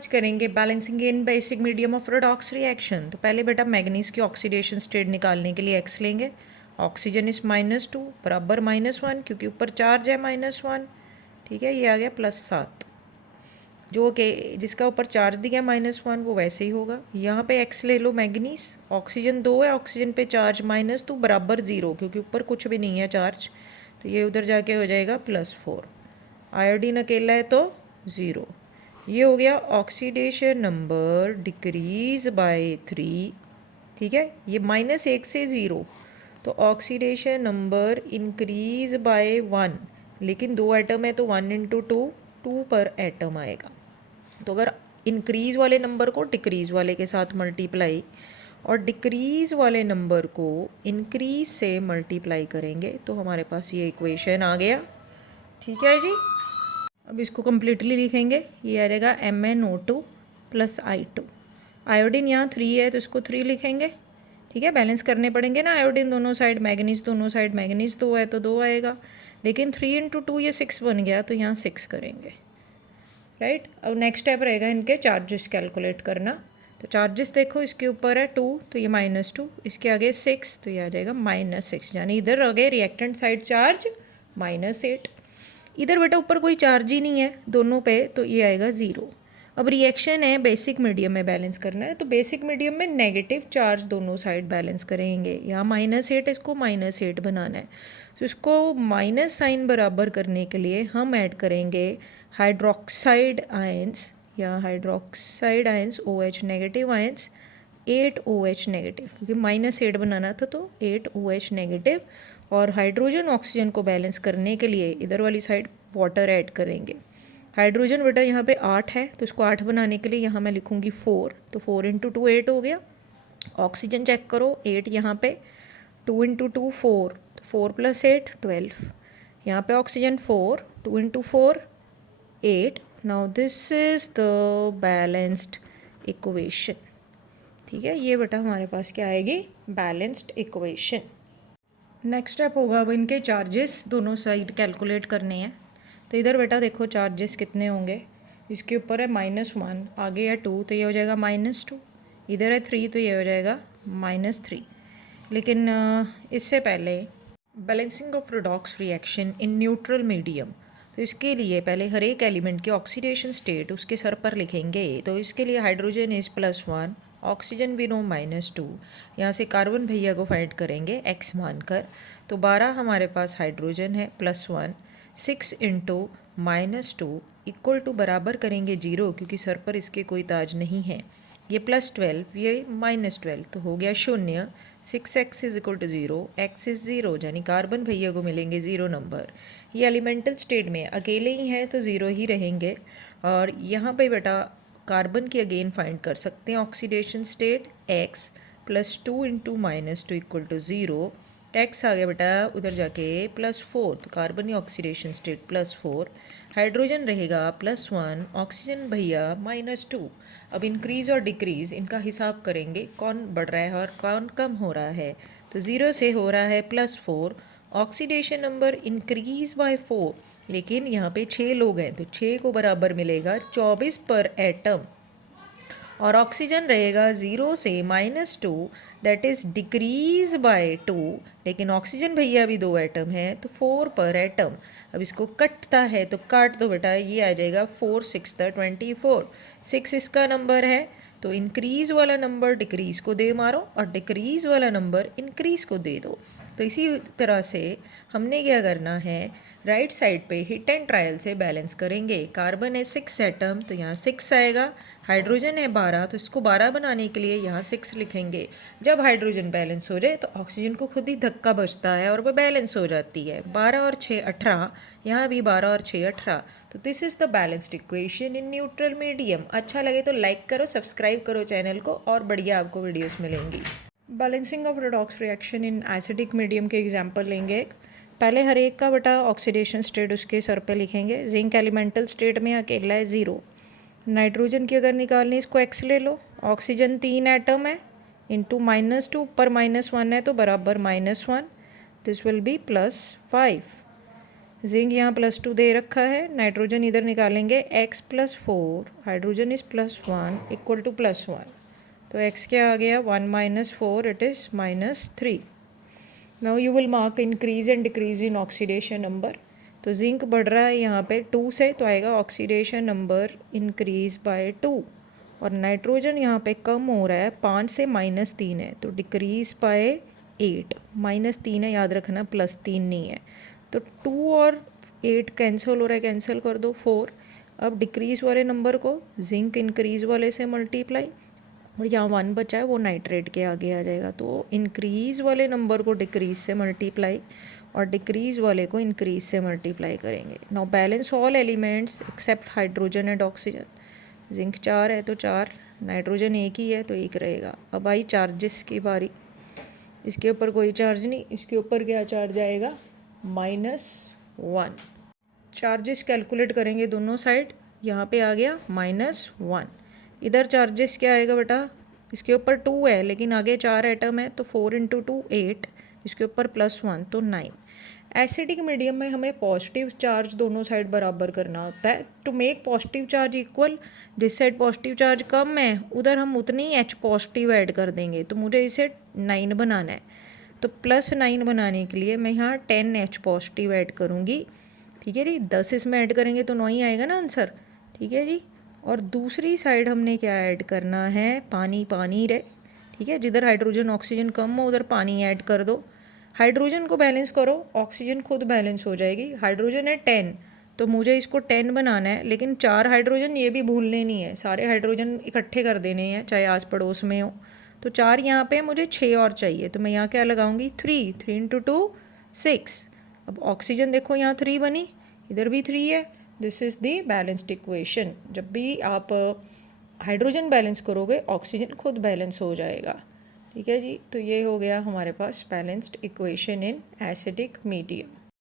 आज करेंगे balancing in basic medium of redox reaction. तो पहले बेटा मैग्नीज की ऑक्सीडेशन स्टेट निकालने के लिए एक्स लेंगे। ऑक्सीजन इस -2 बराबर -1 क्योंकि ऊपर चार्ज है -1। ठीक है, ये आ गया +7 जो कि जिसका ऊपर चार्ज दिया -1 वो वैसे ही होगा। यहाँ पे एक्स ले लो मैग्नीज, ऑक्सीजन 2 है, ऑक्सीजन पे चार्ज -2 बराबर 0 क्योंकि ऊपर कुछ भी नहीं है चार्ज, तो ये उधर जाके हो जाएगा +4। आयोडीन अकेला है तो 0। ये हो गया ऑक्सीडेशन नंबर डिक्रीज बाय 3। ठीक है, ये -1 से 0, तो ऑक्सीडेशन नंबर इंक्रीज बाय 1, लेकिन 2 एटम है तो 1 × 2 2 पर एटम आएगा। तो अगर इंक्रीज वाले नंबर को डिक्रीज वाले के साथ मल्टीप्लाई और डिक्रीज वाले नंबर को इंक्रीज से मल्टीप्लाई करेंगे तो हमारे पास ये इक्वेशन आ गया। ठीक है जी, अब इसको कम्प्लीटली लिखेंगे। ये आ जाएगा MnO2 + I2। आयोडीन यहाँ 3 है तो इसको 3 लिखेंगे। ठीक है, बैलेंस करने पड़ेंगे ना आयोडीन दोनों साइड, मैग्नीज दोनों साइड, मैग्नीज 2 है तो 2 आएगा, लेकिन 3 × 2 ये 6 बन गया तो यहाँ 6 करेंगे। राइट, अब नेक्स्ट स्टेप रहेगा इनके चार्जेस कैलकुलेट करना। तो चार्जेस देखो, इसके ऊपर है 2 तो ये -2, इसके आगे 6 तो ये आ जाएगा -6, यानी इधर आ गए रिएक्टेंट साइड चार्ज -8। इधर बेटा ऊपर कोई चार्ज ही नहीं है दोनों पे तो ये आएगा 0। अब रिएक्शन है बेसिक मीडियम में बैलेंस करना है, तो बेसिक मीडियम में नेगेटिव चार्ज दोनों साइड बैलेंस करेंगे। यहाँ -8, इसको -8 बनाना है, तो इसको माइनस साइन बराबर करने के लिए हम ऐड करेंगे हाइड्रोक्साइड आयंस या hydroxide ions OH negative ions 8 OH negative, क्योंकि -8 बनाना था तो 8 OH नेगेटिव। और हाइड्रोजन ऑक्सीजन को बैलेंस करने के लिए इधर वाली साइड वाटर ऐड करेंगे। हाइड्रोजन बेटा यहाँ पे 8 है तो इसको 8 बनाने के लिए यहाँ मैं लिखूँगी 4, तो 4 × 2 8 हो गया। ऑक्सीजन चेक करो, 8 यहाँ पे, 2 × 2 4, तो 4 + 8 12। यहाँ पे oxygen 4, 2 × 4 8। Now this is the balanced equation. ठीक है, ये बेटा हमारे पास क्या आएगी, बैलेंस्ड इक्वेशन। नेक्स्ट स्टेप होगा अब इनके चार्जेस दोनों साइड कैलकुलेट करने हैं। तो इधर बेटा देखो चार्जेस कितने होंगे, इसके ऊपर है -1, आगे है 2 तो ये हो जाएगा -2, इधर है 3 तो ये हो जाएगा -3। लेकिन इससे पहले balancing of redox reaction in neutral medium, तो इसके लिए पहले हर एक एलिमेंट की ऑक्सीडेशन स्टेट उसके सर पर लिखेंगे। तो इसके लिए हाइड्रोजन इज़ +1, ऑक्सीजन भी नो -2, यहाँ से कार्बन भैया को फाइंड करेंगे x मानकर। तो 12 हमारे पास हाइड्रोजन है +1, 6 × -2 = बराबर करेंगे 0 क्योंकि सर पर इसके कोई ताज नहीं है। ये +12 ये -12 तो हो गया 0। 6x = 0, x इज़ 0, यानी कार्बन भैया को मिलेंगे 0 नंबर। ये एलिमेंटल स्टेट में अकेले ही हैं तो 0 ही रहेंगे। और यहाँ पे बेटा कार्बन की अगेन फाइंड कर सकते हैं ऑक्सीडेशन स्टेट, x + 2 × -2 = 0। x आ गया बेटा उधर जाके +4, तो कार्बन की ऑक्सीडेशन स्टेट +4, हाइड्रोजन रहेगा +1, ऑक्सीजन भैया -2। अब इंक्रीज़ और डिक्रीज़ इनका हिसाब करेंगे, कौन बढ़ रहा है और कौन कम हो रहा है। तो 0 से हो रहा है +4, ऑक्सीडेशन नंबर इंक्रीज़ बाय 4, लेकिन यहाँ पे 6 लोग हैं तो 6 को बराबर मिलेगा 24 पर एटम। और ऑक्सीजन रहेगा 0 से -2, दैट इज़ डिक्रीज बाय 2, लेकिन ऑक्सीजन भैया भी 2 एटम है तो 4 पर एटम। अब इसको कटता है तो काट दो बेटा, ये आ जाएगा 4 6 24, 6 इसका नंबर है तो इंक्रीज़ वाला नंबर डिक्रीज़ को दे मारो और डिक्रीज़ वाला नंबर इंक्रीज़ को दे दो। तो इसी तरह से हमने क्या करना है, राइट साइड पे हिट एंड ट्रायल से बैलेंस करेंगे। कार्बन है 6 एटम तो यहाँ 6 आएगा, हाइड्रोजन है 12 तो इसको 12 बनाने के लिए यहाँ 6 लिखेंगे। जब हाइड्रोजन बैलेंस हो जाए तो ऑक्सीजन को खुद ही धक्का बजता है और वह बैलेंस हो जाती है। 12 और 6 18, यहाँ भी 12 और 6 18। तो this is the balanced equation in neutral medium. अच्छा लगे तो लाइक करो, सब्सक्राइब करो चैनल को, और बढ़िया आपको वीडियोस मिलेंगी। Balancing of redox reaction in acidic medium के एग्जांपल लेंगे। पहले हर एक का बेटा ऑक्सीडेशन स्टेट उसके सर पे लिखेंगे। जिंक एलिमेंटल स्टेट में अकेला है 0। नाइट्रोजन की अगर निकालनी इसको x ले लो, ऑक्सीजन 3 एटम है इंटू -2 पर -1 है तो बराबर -1, दिस विल बी +5। जिंक यहाँ +2 दे रखा है, नाइट्रोजन इधर निकालेंगे, x + 4 hydrogen is +1 equal to +1, तो x क्या आ गया 1 - 4 it is -3। Now you will mark increase and decrease in oxidation number. तो जिंक बढ़ रहा है यहाँ पे 2 से, तो आएगा ऑक्सीडेशन नंबर इंक्रीज बाय 2, और नाइट्रोजन यहाँ पे कम हो रहा है 5 से -3 है, तो डिक्रीज बाय 8, -3 है याद रखना, +3 नहीं है। तो 2 और 8 कैंसिल हो रहा है, कैंसिल कर दो 4। अब डिक्रीज वाले नंबर को जिंक इंक्रीज वाले से मल्टीप्लाई, और यहाँ 1 बचा है वो नाइट्रेट के आगे आ जाएगा, तो इंक्रीज़ वाले नंबर को डिक्रीज़ से मल्टीप्लाई और डिक्रीज़ वाले को इंक्रीज़ से मल्टीप्लाई करेंगे। Now balance all elements except hydrogen and oxygen. Zinc 4 है तो 4, नाइट्रोजन 1 ही है तो 1 रहेगा। अब आई चार्जेस की बारी, इसके ऊपर कोई चार्ज नहीं, इसके ऊपर क्या चार्ज आएगा -1। चार्जेस कैलकुलेट करेंगे दोनों साइड, यहाँ पे आ गया -1। इधर चार्जेस क्या आएगा बेटा, इसके ऊपर 2 है लेकिन आगे 4 एटम है, तो 4 × 2 8, इसके ऊपर +1 तो 9। एसिडिक मीडियम में हमें पॉजिटिव चार्ज दोनों साइड बराबर करना होता है। To make positive charge equal, जिस साइड पॉजिटिव चार्ज कम है उधर हम उतनी H पॉजिटिव ऐड कर देंगे, तो मुझे इसे 9 बनाना है। तो +9 बनाने के लिए मैं यहाँ 10 H पॉजिटिव ऐड करूँगी, ठीक है जी। 10 इसमें ऐड करेंगे तो 9 ही आएगा ना आंसर, ठीक है जी। और दूसरी साइड हमने क्या ऐड करना है, पानी पानी रहे, ठीक है। जिधर हाइड्रोजन ऑक्सीजन कम हो उधर पानी ऐड कर दो, हाइड्रोजन को बैलेंस करो, ऑक्सीजन खुद बैलेंस हो जाएगी। हाइड्रोजन है 10, तो मुझे इसको 10 बनाना है, लेकिन 4 हाइड्रोजन ये भी भूलने नहीं है, सारे हाइड्रोजन इकट्ठे कर देने हैं चाहे आस पड़ोस में हो। तो 4 यहाँ पे मुझे 6 और चाहिए, तो मैं यहाँ क्या लगाऊंगी 3 × 2 6। अब ऑक्सीजन देखो यहाँ 3 बनी, इधर भी 3 है, this is the balanced equation. जब भी आप हाइड्रोजन बैलेंस करोगे ऑक्सीजन खुद बैलेंस हो जाएगा, ठीक है जी। तो ये हो गया हमारे पास balanced equation in acidic medium.